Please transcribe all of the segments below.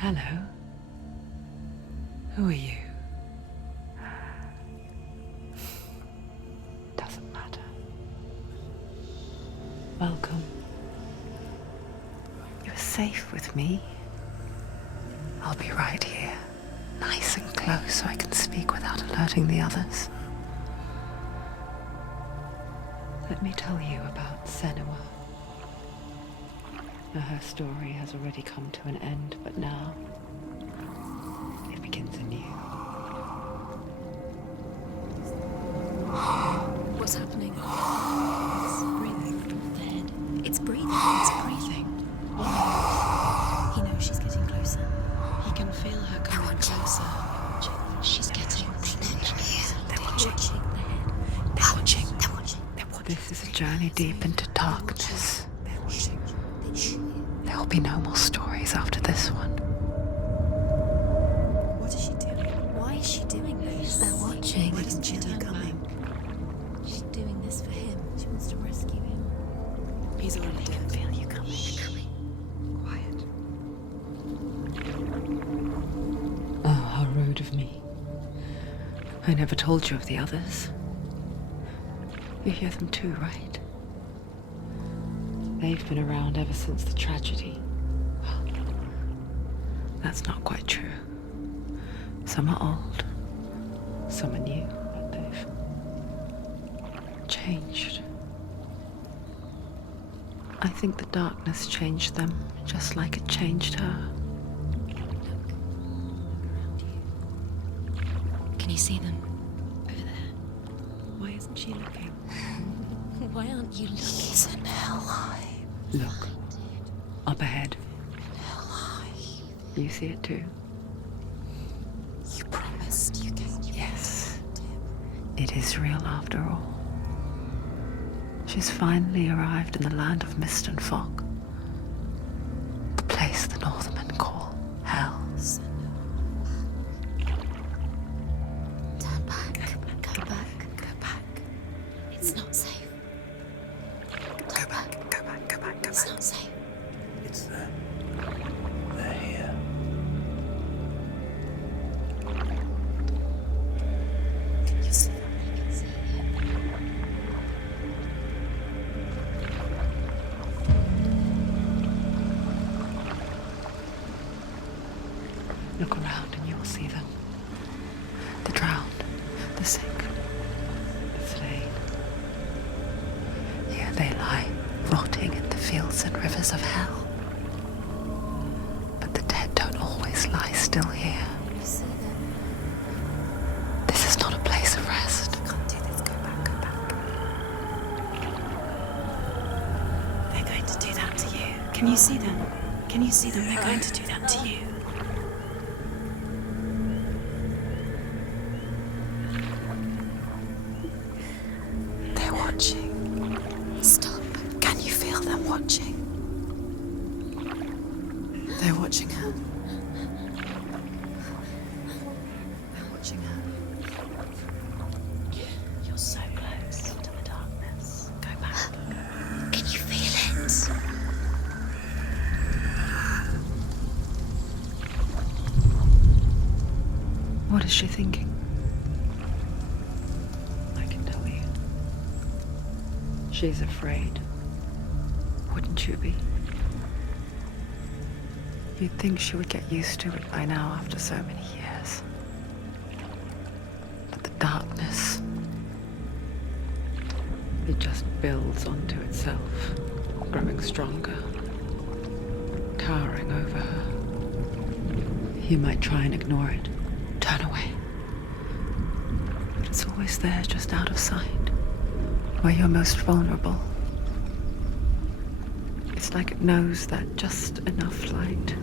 Hello. Who are you? Doesn't matter. Welcome. You're safe with me. I'll be right here, nice and close so I can speak without alerting the others. Let me tell you about Senua. Her story has already come to an end, but now it begins anew. What's happening? It's breathing. The head. It's breathing. It's breathing. He knows she's getting closer. He can feel her coming closer. She's getting closer. They're watching. The head. They're watching. They're watching. This is a journey deep into darkness. They're watching. There'll be no more stories after this one. What is she doing? Why is she doing this? They're watching. Why doesn't she turn back? She's doing this for him. She wants to rescue him. He's already dead. I feel you coming. Quiet. Oh, how rude of me. I never told you of the others. You hear them too, right? They've been around ever since the tragedy. Well, that's not quite true. Some are old, some are new, but they've changed. I think the darkness changed them, just like it changed her. Can you see them? Over there. Why isn't she looking? Why aren't you looking? He's in hell. Look, up ahead. Alive. You see it too? You promised you gave you. Yes. It is real after all. She's finally arrived in the land of mist and fog. The place the Northermen call Hell. Turn back. Go back. Go back. It's not safe. Go back. It's not safe. It's there. They're here. Can you see them? I can see Look around and you will see them. The drowned, the sick, the slain. Here they lie, rotting in the fields and rivers of hell. But the dead don't always lie still here. You see them? This is not a place of rest. You can't do this. Go back. Go back. They're going to do that to you. Can you see them? Can you see them? They're going to do that to you. They're watching. Stop. Can you feel them watching? They're watching her. They're watching her. You're so close to the darkness. Go back. Can you feel it? What is she thinking? I can tell you. She's afraid. Wouldn't you be? You'd think she would get used to it by now after so many years. But the darkness, it just builds onto itself, growing stronger, towering over her. You might try and ignore it, turn away. But it's always there, just out of sight, where you're most vulnerable. It's like it knows that just enough light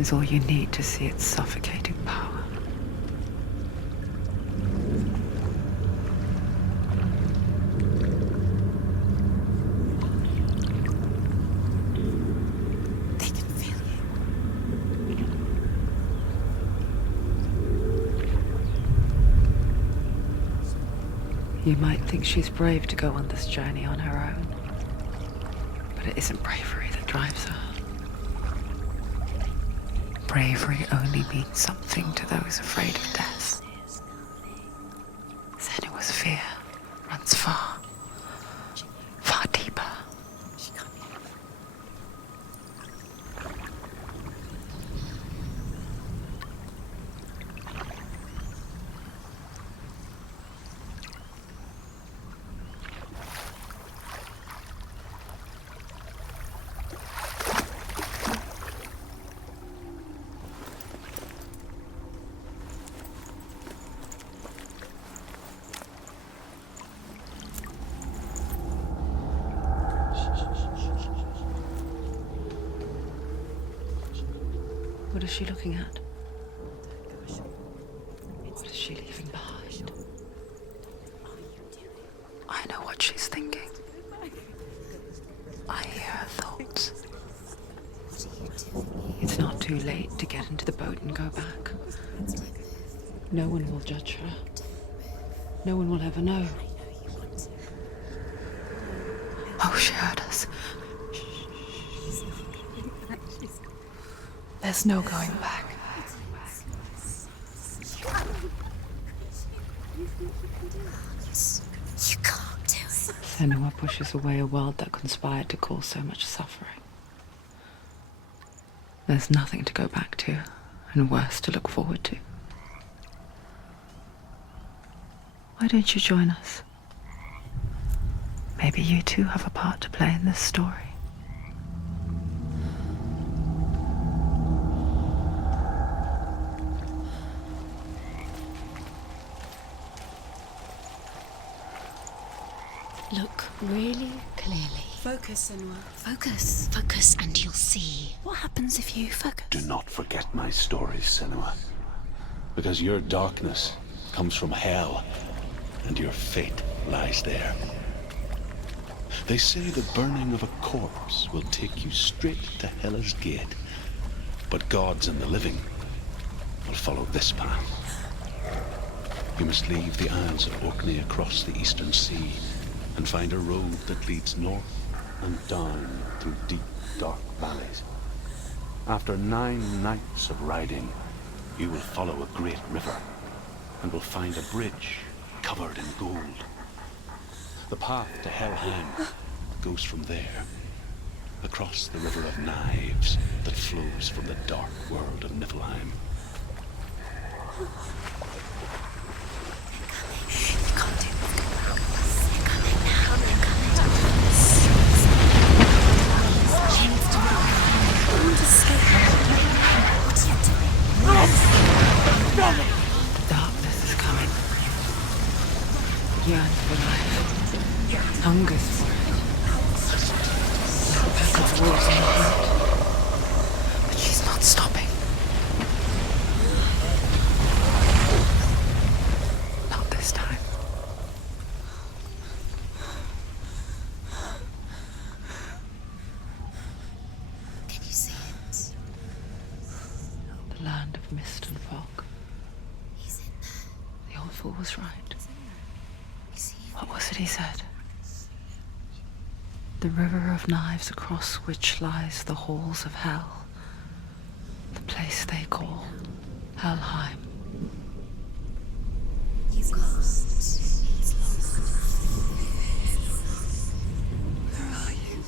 is all you need to see its suffocating power. They can feel you. You might think she's brave to go on this journey on her own, but it isn't bravery that drives her. bravery only means something to those afraid of death. Senua's fear runs far, far deeper. What is she looking at? What is she leaving behind? I know what she's thinking. I hear her thoughts. It's not too late to get into the boat and go back. No one will judge her. No one will ever know. Oh, she heard us. There's no going back. You can't do it. Senua pushes away a world that conspired to cause so much suffering. There's nothing to go back to, and worse to look forward to. Why don't you join us? Maybe you too have a part to play in this story. Look really clearly. Focus, senua. Focus. Focus and you'll see. What happens if you focus? Do not forget my stories, senua. Because your darkness comes from hell, and your fate lies there. They say the burning of a corpse will take you straight to Hela's gate, but gods and the living will follow this path. You must leave the Isles of Orkney across the eastern sea and find a road that leads north and down through deep, dark valleys. After 9 nights of riding, you will follow a great river and will find a bridge covered in gold. The path to Helheim goes from there, across the river of knives that flows from the dark world of Niflheim. You can't do it. They're coming now. They're coming. She needs to know. I want to escape. What are you doing? Run! Darkness is coming. Yearn for life. Hungers for it. Like a pack of wolves in the hunt. But she's not stopping. Not this time. Can you see it? The land of mist and fog. He's in there. The old fool was right. You see him? What was it he said? The river of knives across which lies the halls of hell. The place they call Helheim. He's lost. He's lost. Where are you?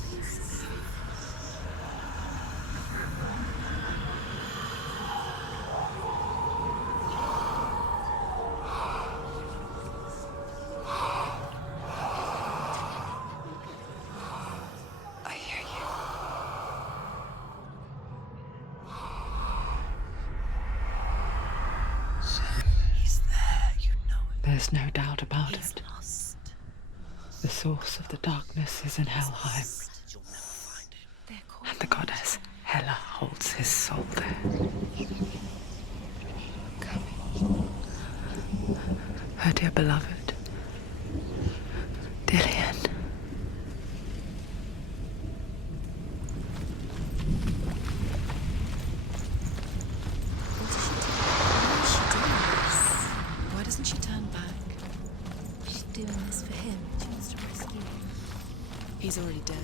I hear you. He's there, you know it. There's no doubt about He's it. lost. The source of the darkness is in Helheim, You'll never find him. They're called. and the goddess Hela holds his soul there. Her dear beloved, Dillian. Why doesn't she turn back? She's doing this for him. She wants to rescue him. He's already dead.